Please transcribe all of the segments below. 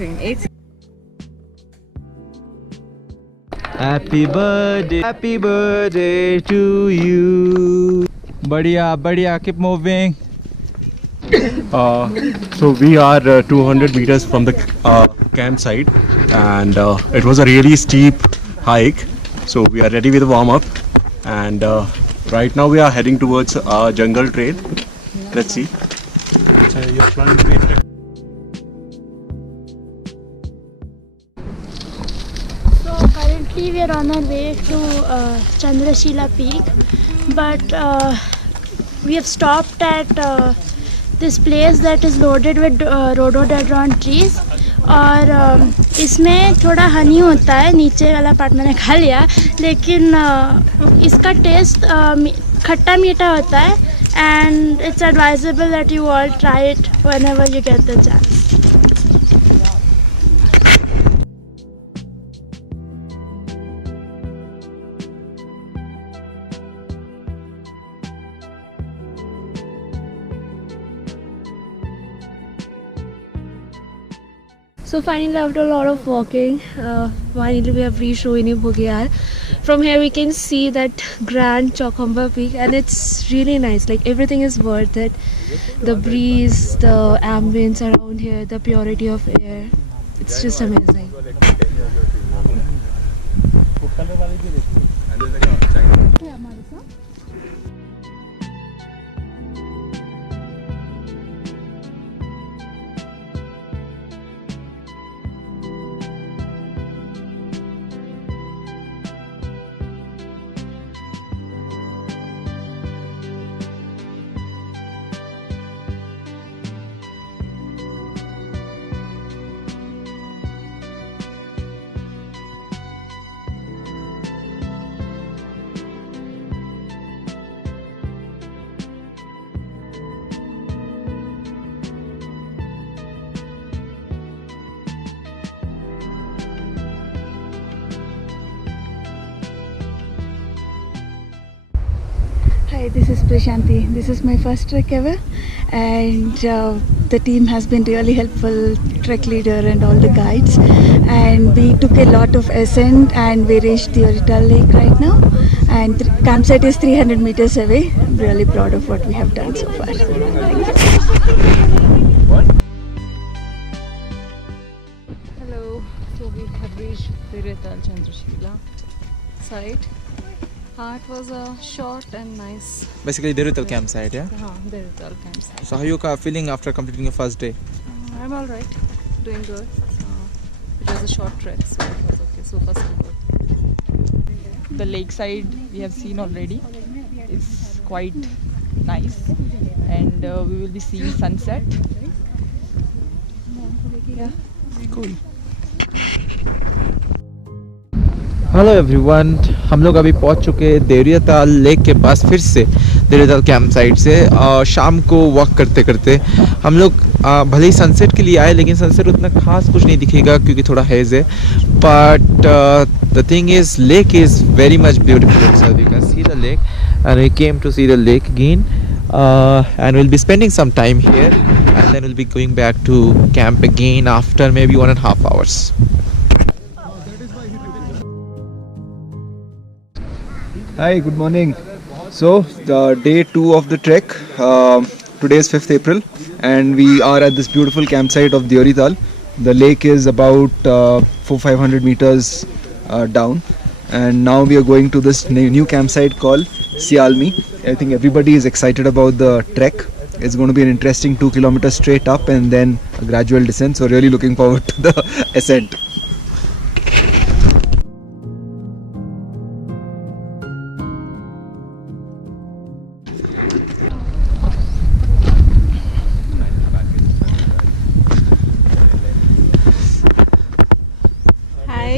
18. Happy birthday to you. Badhiya, keep moving. So we are 200 meters from the campsite, and it was a really steep hike. So we are ready with the warm up, and right now we are heading towards our jungle trail. Let's see. So currently we are on our way to Chandrashila Peak, but we have stopped at this place that is loaded with rhododendron trees. और इसमें थोड़ा हनी होता है, नीचे वाला part मैंने खा लिया, लेकिन इसका टेस्ट खट्टा मीठा होता है. And it's advisable that you all try it whenever you get the chance. So finally, after a lot of walking, finally we have reached Rohini Bhogiyar. From here we can see that grand Chaukhamba Peak, and it's really nice. Like, everything is worth it. The breeze, the ambience around here, the purity of air. It's just amazing. Hi, this is Prashanti. This is my first trek ever, and the team has been really helpful, trek leader and all the guides, and we took a lot of ascent and we reached the Orital Lake right now, and the campsite is 300 meters away. I'm really proud of what we have done so far. Hello. So we have reached Orital Chandrashila site. It was a short and nice. Basically, Derital campsite, yeah? Orital campsite. So how you feeling after completing your first day? I'm all right. Doing good. It was a short trek, so it was okay. So far, so good. The lakeside we have seen already is quite nice, and we will be seeing sunset. Yeah, Cool. Hello everyone, हम लोग अभी पहुंच चुके हैं Deoriatal lake के पास, फिर से Deoriatal camp site से. शाम को वॉक करते करते हम लोग भले ही सनसेट के लिए आए, लेकिन सनसेट उतना खास कुछ नहीं दिखेगा क्योंकि थोड़ा हेज है. But the thing is lake is very much beautiful. So you can see the lake and we came to see the lake again, and we'll be spending some time here, and then we'll be going back to camp again after maybe 1.5 hours. Hi, good morning. So day 2 of the trek. Today is 5th April and we are at this beautiful campsite of Deorital. The lake is about 400-500 meters down, and now we are going to this new campsite called Sialmi. I think everybody is excited about the trek. It's going to be an interesting 2 kilometers straight up and then a gradual descent, so really looking forward to the ascent.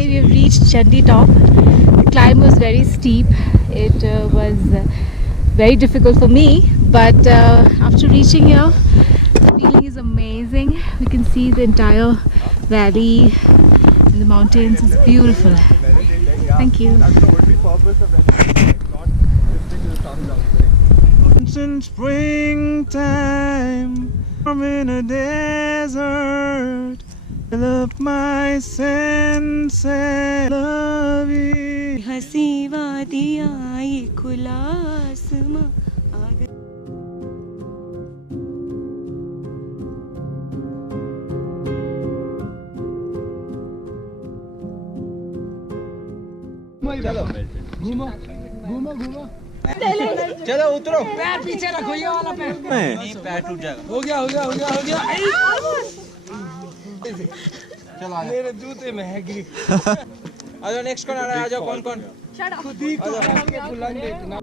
We've reached Chandi top. The climb was very steep. It was very difficult for me, but after reaching here, the feeling is amazing. We can see the entire valley and the mountains. It's beautiful. Thank you. In springtime, I'm in a desert. Up my senses, love you. हंसी वादियाँ ये खुला आसमां आ गया। चलो उतरो, पैर पीछे रखो, ये वाला पैर नहीं, पैर टूट जाएगा। हो गया चलो मेरे जूते में है ग्रिप। आ जाओ, नेक्स्ट कौन आ रहा है? आ जाओ, कौन खुद ही को बुलाएंगे इतना।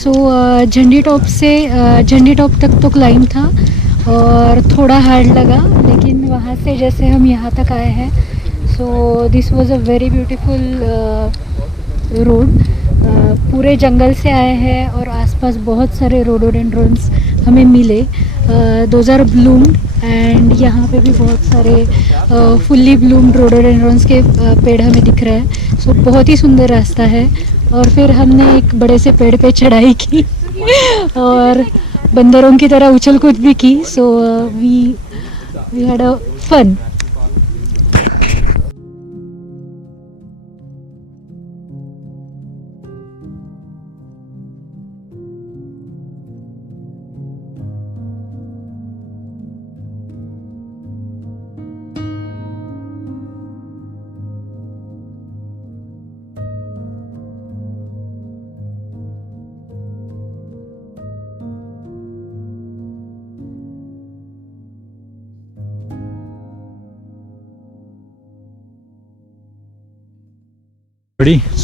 सो झंडी टॉप तक तो क्लाइंब था और थोड़ा हार्ड लगा, लेकिन वहाँ से जैसे हम यहाँ तक आए हैं, so this was a very beautiful road. पूरे जंगल से आए हैं और आसपास बहुत सारे रोडोडेंड्रॉन्स हमें मिले, दोज आर ब्लूम्ड, एंड यहाँ पे भी बहुत सारे फुल्ली ब्लूम्ड रोडोडेंड्रॉन्स के पेड़ हमें दिख रहे हैं। सो बहुत ही सुंदर रास्ता है। और फिर हमने एक बड़े से पेड़ पे चढ़ाई की और बंदरों की तरह उछल कूद भी की। So we had a fun.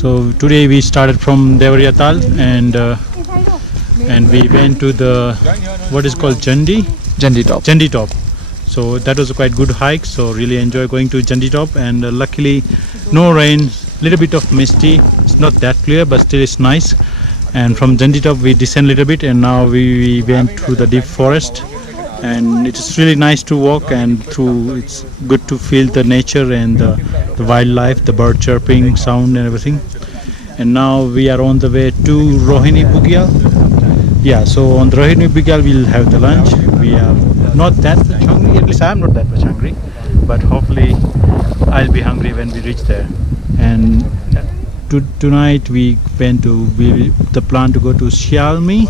So today we started from Devariya Tal and we went to the what is called Jandi Top. So that was a quite good hike. So really enjoy going to Jandi Top, and luckily no rain, little bit of misty. It's not that clear, but still it's nice. And from Jandi Top we descend a little bit, and now we went through the deep forest. And it's really nice to walk, and through it's good to feel the nature and the wildlife, the bird chirping sound and everything. And now we are on the way to Rohini Bugyal. Yeah, so on the Rohini Bugyal we'll have the lunch. We are not that much hungry, at least I'm not that much hungry, but hopefully I'll be hungry when we reach there. And tonight we the plan to go to Shyalmi,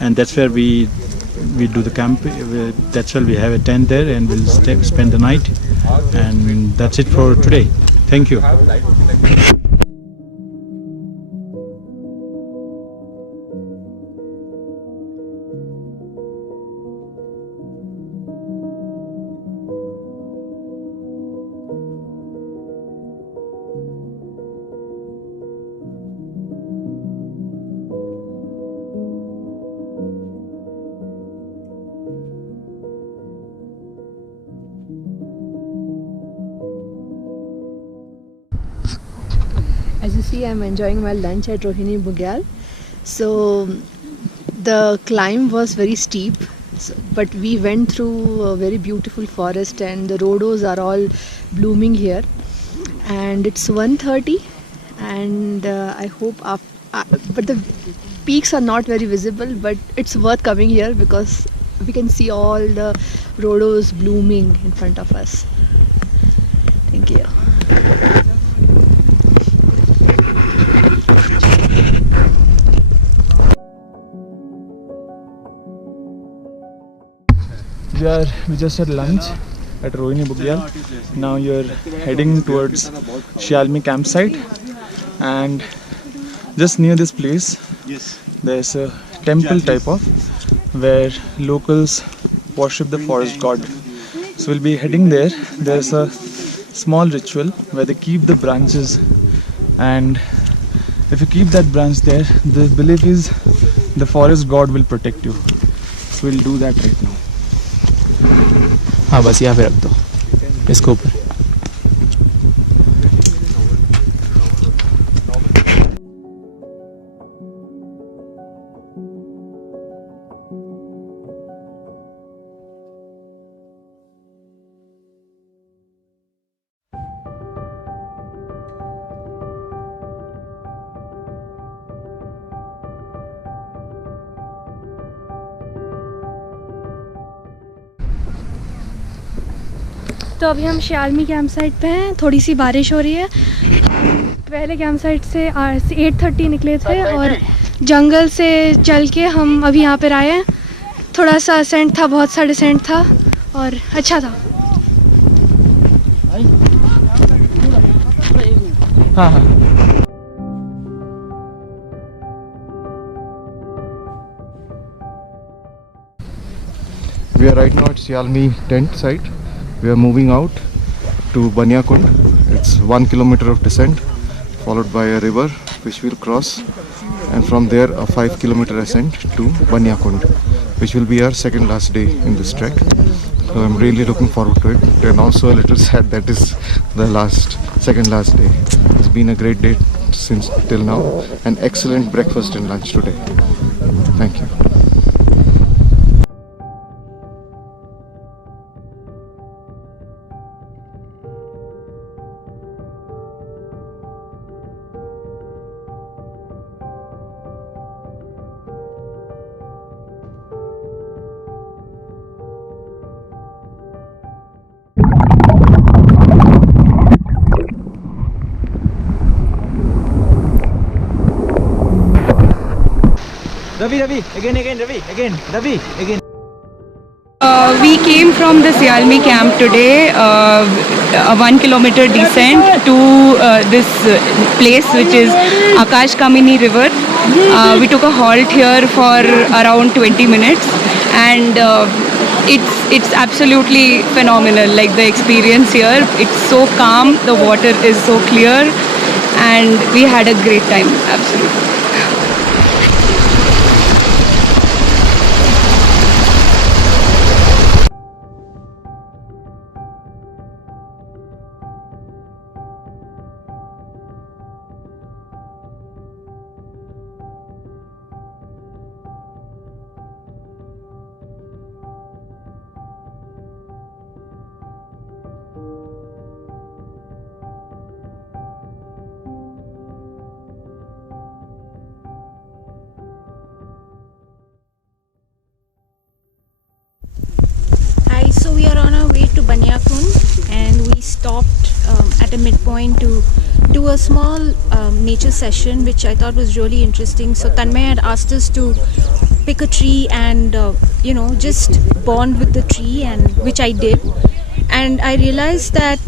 and that's where we do the camp. That's why we have a tent there, and we'll spend the night. And that's it for today. Thank you. As you see, I'm enjoying my lunch at Rohini Bugyal. So the climb was very steep, but we went through a very beautiful forest, and the rhodos are all blooming here. And it's 1:30, and I hope but the peaks are not very visible, but it's worth coming here because we can see all the rhodos blooming in front of us. Thank you. We just had lunch at Rohini Bugyal. Now you're heading towards Shyalmi campsite, and just near this place there's a temple type of where locals worship the forest god. So we'll be heading there. There's a small ritual where they keep the branches, and if you keep that branch there, the belief is the forest god will protect you. So we'll do that right now. हाँ बस यहाँ पे रख दो इसको ऊपर। तो अभी हम श्यालमी कैंप साइट पे हैं। थोड़ी सी बारिश हो रही है। पहले कैंप साइट से 8:30 निकले थे और जंगल से चल के हम अभी यहाँ पर आए हैं। थोड़ा सा असेंट था, बहुत सा डिसेंट था और अच्छा था। हाँ हाँ We are right now at Sialmi tent site. We are moving out to Banyakund. It's 1 kilometer of descent followed by a river which we'll cross, and from there a 5 kilometer ascent to Banyakund, which will be our second last day in this trek. So I'm really looking forward to it, and also a little sad that is the second last day. It's been a great day since till now. An excellent breakfast and lunch today. Thank you. Ravi, again, Ravi, again. We came from the Sialmi camp today, a 1 kilometer descent to this place which is Akash Kamini river. We took a halt here for around 20 minutes and it's absolutely phenomenal. Like the experience here, it's so calm, the water is so clear and we had a great time, absolutely. So we are on our way to Banyakund and we stopped at a midpoint to do a small nature session which I thought was really interesting. So Tanmay had asked us to pick a tree and just bond with the tree, and which I did. And I realized that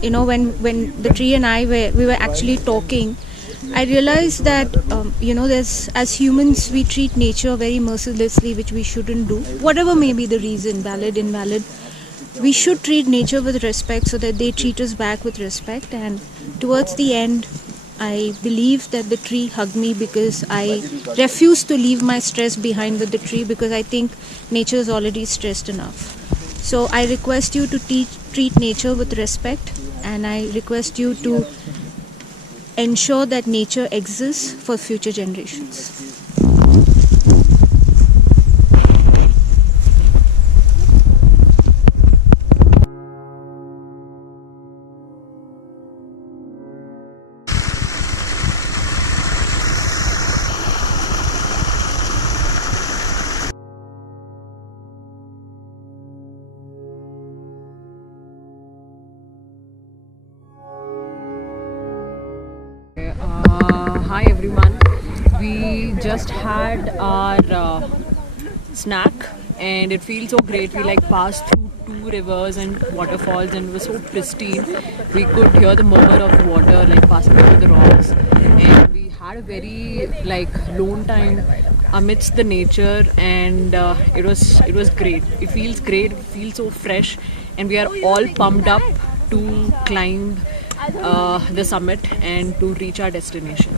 when the tree and I we were actually talking, I realized that there's, as humans, we treat nature very mercilessly, which we shouldn't do. Whatever may be the reason, valid, invalid, we should treat nature with respect so that they treat us back with respect. And towards the end, I believe that the tree hugged me because I refused to leave my stress behind with the tree, because I think nature is already stressed enough. So I request you to treat nature with respect, and I request you to ensure that nature exists for future generations. Hi everyone, we just had our snack and it feels so great. We passed through 2 rivers and waterfalls and it was so pristine. We could hear the murmur of the water passing over the rocks, and we had a very lone time amidst the nature, and it was great. It feels great, it feels so fresh, and we are all pumped up to climb the summit and to reach our destination.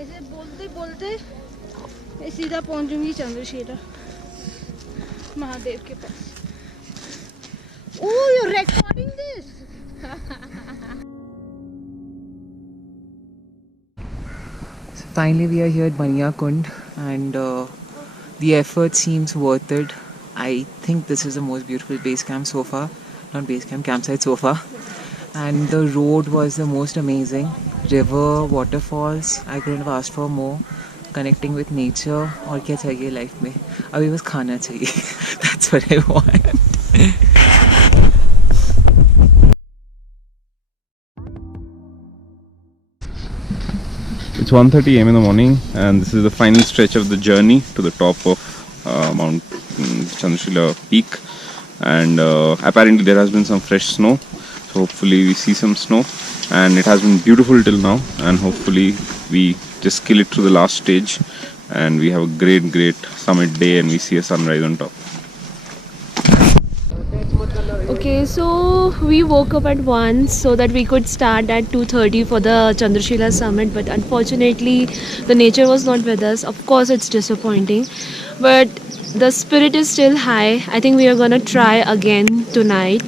ऐसे बोलते बोलते सीधा पहुंचूंगी चंद्रशिला महादेव के पास. Oh, you're recording this? Finally, we are here at Baniakund, and the effort seems worth it. I think this is the most beautiful base camp so far, not base camp, campsite so far. And the road was the most amazing. River, waterfalls, I couldn't have asked for more. Connecting with nature, और क्या चाहिए life में? अभी बस खाना चाहिए. That's what I want. It's 1:30 a.m. in the morning, and this is the final stretch of the journey to the top of Mount Chandrashila Peak. And apparently there has been some fresh snow, so hopefully we see some snow. And it has been beautiful till now, and hopefully we just kill it through the last stage, and we have a great summit day, and we see a sunrise on top. Okay, so we woke up at 1 so that we could start at 2:30 for the Chandrashila summit, but unfortunately the nature was not with us. Of course it's disappointing, but the spirit is still high. I think we are gonna try again tonight,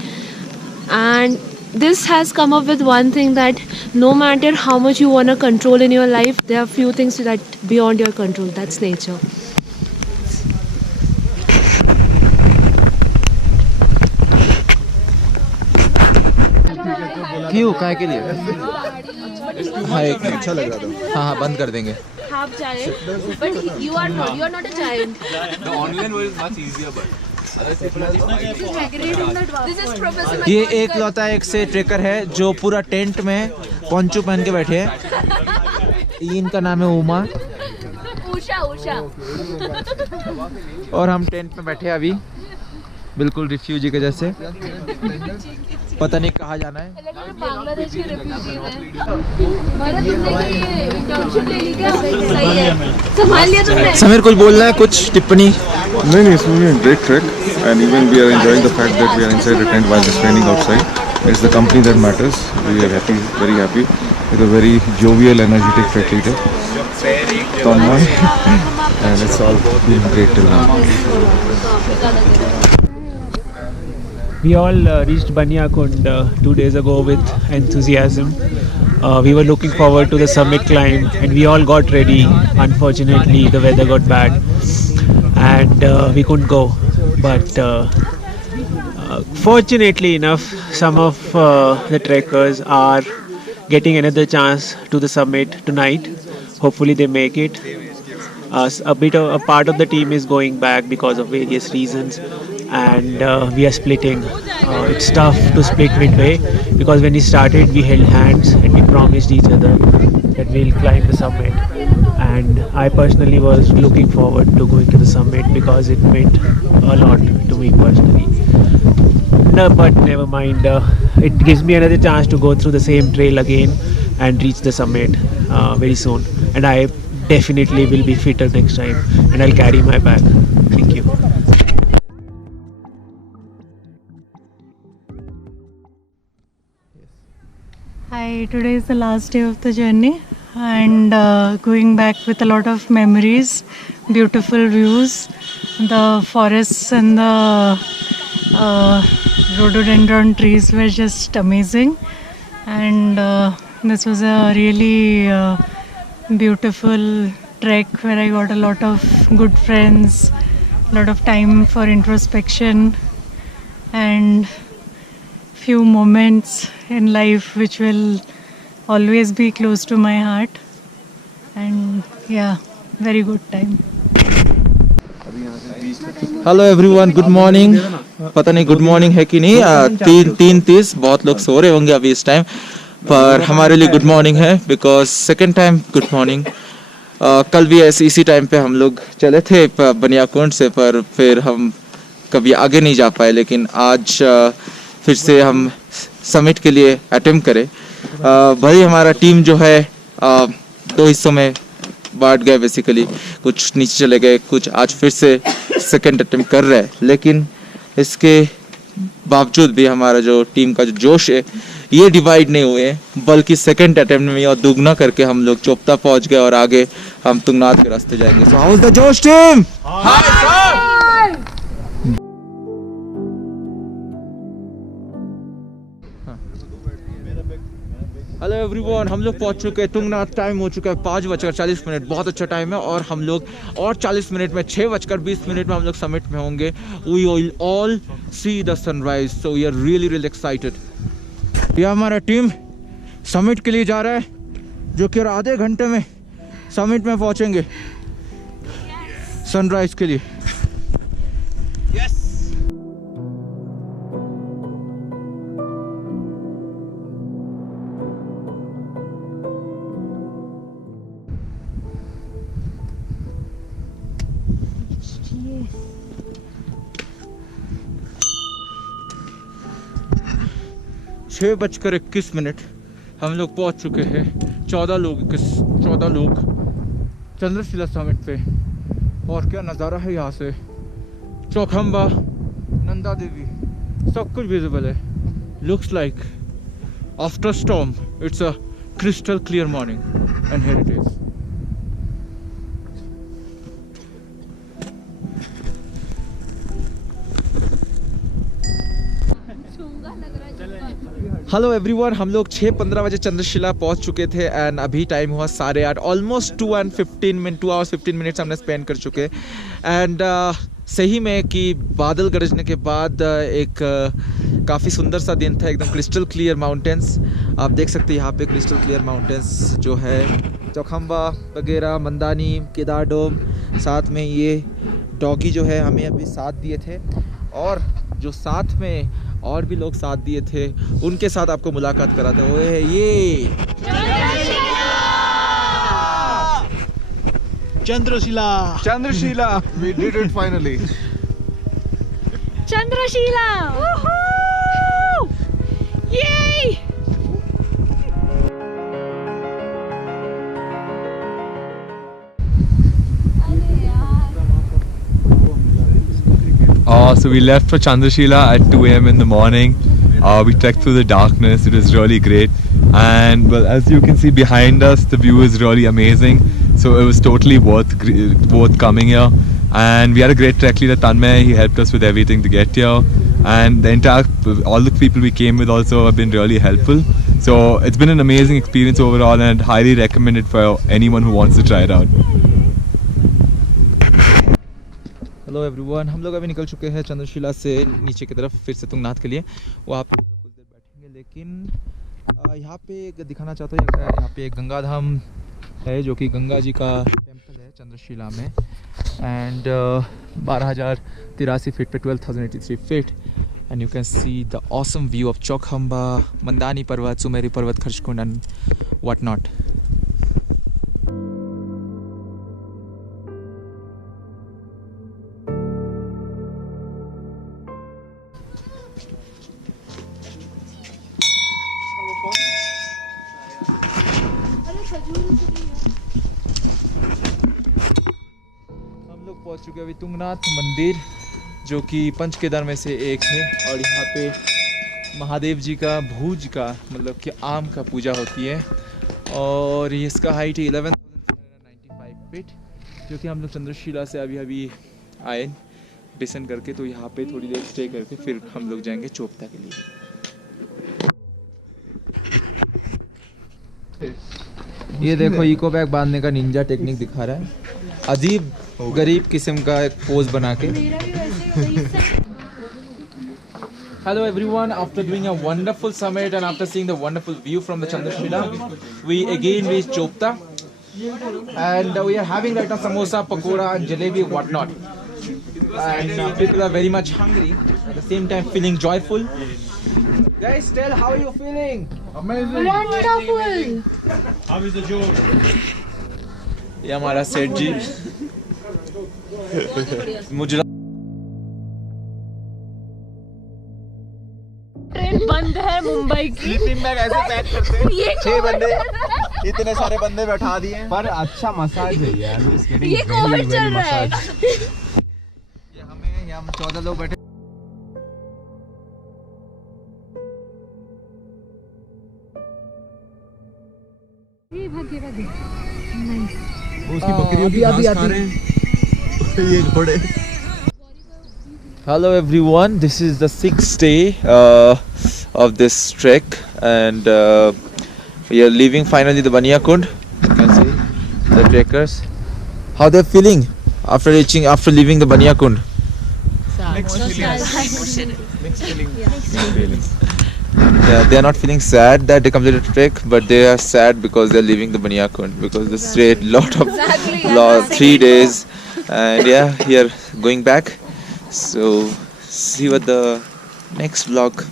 and this has come up with one thing, that no matter how much you want to control in your life, there are few things that beyond your control. That's nature. क्यों काय के लिए? हाँ एक अच्छा लग रहा था. हाँ बंद कर देंगे. Half giant, but you are not a giant. The online was much easier, but This is Professor. ये एक लौता एक से ट्रेकर है जो पूरा टेंट में पोंचो पहन के बैठे हैं. इनका नाम है उमा. उषा. और हम टेंट में बैठे हैं अभी, बिल्कुल रिफ्यूजी के जैसे. पता नहीं कहाँ जाना है. बांग्लादेश के रिफ्यूजी हैं. समीर कुछ बोलना है, कुछ टिप्पणी? नहीं, it's been a great trek, and even we are enjoying the fact that we are inside the tent while just raining outside. It's the company that matters. We are happy, very happy, with a very jovial, energetic trek leader, Tanmay, and it's all been great till now. We all reached Baniakund 2 days ago with enthusiasm. We were looking forward to the summit climb, and we all got ready. Unfortunately, the weather got bad, and we couldn't go. But fortunately enough, some of the trekkers are getting another chance to the summit tonight. Hopefully, they make it. A part of the team is going back because of various reasons, and we are splitting. It's tough to split midway because when we started we held hands and we promised each other that we'll climb the summit, and I personally was looking forward to going to the summit because it meant a lot to me personally. No, but never mind, it gives me another chance to go through the same trail again and reach the summit very soon, and I definitely will be fitter next time, and I'll carry my bag. Thank you. Hi, today is the last day of the journey, and going back with a lot of memories, beautiful views, the forests and the rhododendron trees were just amazing, and this was a really beautiful trek where I got a lot of good friends, a lot of time for introspection, and few moments in life which will always be close to my heart, and yeah, very good time. Hello everyone, good morning. पता नहीं good morning है कि नहीं. 3:30 बहुत लोग सो रहे होंगे अभी इस टाइम, पर हमारे लिए गुड मॉर्निंग है because second time good morning. कल भी ऐसे इसी टाइम पे हम लोग चले थे बनियाकुंड से, पर फिर हम कभी आगे नहीं जा पाए, लेकिन आज फिर से हम समिट के लिए अटेम्प्ट करें. भाई हमारा टीम जो है 2 हिस्सों में बांट गए बेसिकली. कुछ नीचे चले गए, कुछ आज फिर से सेकंड अटेम्प्ट कर रहे हैं, लेकिन इसके बावजूद भी हमारा जो टीम का जो जोश है ये डिवाइड नहीं हुए, बल्कि सेकंड अटेम्प्ट में और दुगना करके हम लोग चोपता पहुंच गए और आगे हम तुंगनाथ के रास्ते जाएंगे. सो हाउ इज द जोश टीम? हेलो एवरीवन, हम लोग पहुंच चुके हैं तुंगनाथ। टाइम हो चुका है 5:40, बहुत अच्छा टाइम है। और हम लोग और 40 मिनट में 6:20 में हम लोग समिट में होंगे। We will all see the sunrise, so we are really excited. यह हमारा टीम समिट के लिए जा रहा है, जो कि आधे घंटे में समिट में पहुंचेंगे सनराइज के लिए। छः 6:21 हम लोग पहुंच चुके हैं। 14 लोग चंद्रशिला समिट पे। और क्या नज़ारा है यहाँ से, चौखंबा, नंदा देवी, सब कुछ विजिबल है। Looks like after storm it's a crystal clear morning and here it is. Hello everyone, हम लोग 6:15 बजे चंद्रशिला पहुंच चुके थे एंड अभी टाइम हुआ 8:30। ऑलमोस्ट 2 hours 15 minutes हमने स्पेंड कर चुके। एंड सही में कि बादल गरजने के बाद एक काफ़ी सुंदर सा दिन था, एकदम क्रिस्टल क्लियर माउंटेन्स। आप देख सकते हैं यहाँ पे क्रिस्टल क्लियर माउंटेन्स जो है, चौखंबा वगैरह, मंदानी, केदार डोम, साथ में ये डॉगी जो है हमें अभी साथ दिए थे। और जो साथ में और भी लोग साथ दिए थे उनके साथ आपको मुलाकात कराते हुए है ये Chandrashila. We did it finally. Chandrashila! Woohoo! Yay! So we left for Chandrashila at 2 a.m. in the morning. We trekked through the darkness. It was really great. And well, as you can see behind us, the view is really amazing. So it was totally worth coming here. And we had a great trek leader, Tanmay. He helped us with everything to get here. And all the people we came with also have been really helpful. So it's been an amazing experience overall, and I'd highly recommend it for anyone who wants to try it out. Hello everyone, हम लोग अभी निकल चुके हैं चंद्रशिला से नीचे की तरफ फिर से तुंगनाथ के लिए। वहाँ पे कुछ देर बैठेंगे, लेकिन यहाँ पे दिखाना चाहता हूँ, यहाँ पे एक गंगा धाम है जो कि गंगा जी का टेंपल है चंद्रशिला में। एंड 12,083 फीट पे 12,083 feet. And you can see the awesome view of Chaukhamba, Mandani पर्वत, सुमेरी पर्वत, खर्चकुंड एंड व्हाट नॉट। पहुंच चुके अभी तुंगनाथ मंदिर, जो कि पंच केदार में से एक है। और यहाँ पे महादेव जी का भूज का मतलब कि आम का पूजा होती है। और इसका हाइट है 11,495 फीट, जो कि हम लोग चंद्रशिला से अभी आए डिसेंड करके। तो यहाँ पे थोड़ी देर स्टे करके फिर हम लोग जाएंगे चोपता के लिए। ये देखो इको बैग बांधने का निंजा टेक्निक दिखा रहा है, अजीब गरीब किस्म का एक पोज बना के। Hello everyone, after doing a wonderful summit and after seeing the wonderful view from the Chandrashila, we again reached Chopta, and we are having right now samosa, pakoda and jalebi, whatnot. And people are very much hungry, at the same time feeling joyful. Guys, tell how are you feeling? Amazing. Wonderful. How is the joke? ये हमारा सेठ जी मुझे train बंद है मुंबई की। Sleeping bag ऐसे pack करते हैं, 6 बंदे, इतने सारे बंदे बैठा दिए। पर अच्छा मसाज है यार, ये कोविड चल रहा है। ये हमें यहाँ 14 लोग बैठे। उसकी बकरियों की घास खा रहे हैं ये घोड़े। Hello everyone, this is the 6th day of this trek, and We are leaving finally the Baniakund. You can see the trekkers. How they're feeling after leaving the Baniakund? Yeah, they are not feeling sad that they completed the trek, but they are sad because they are leaving the Baniakund, because they stayed lot 3 days, and yeah, here going back. So see what the next vlog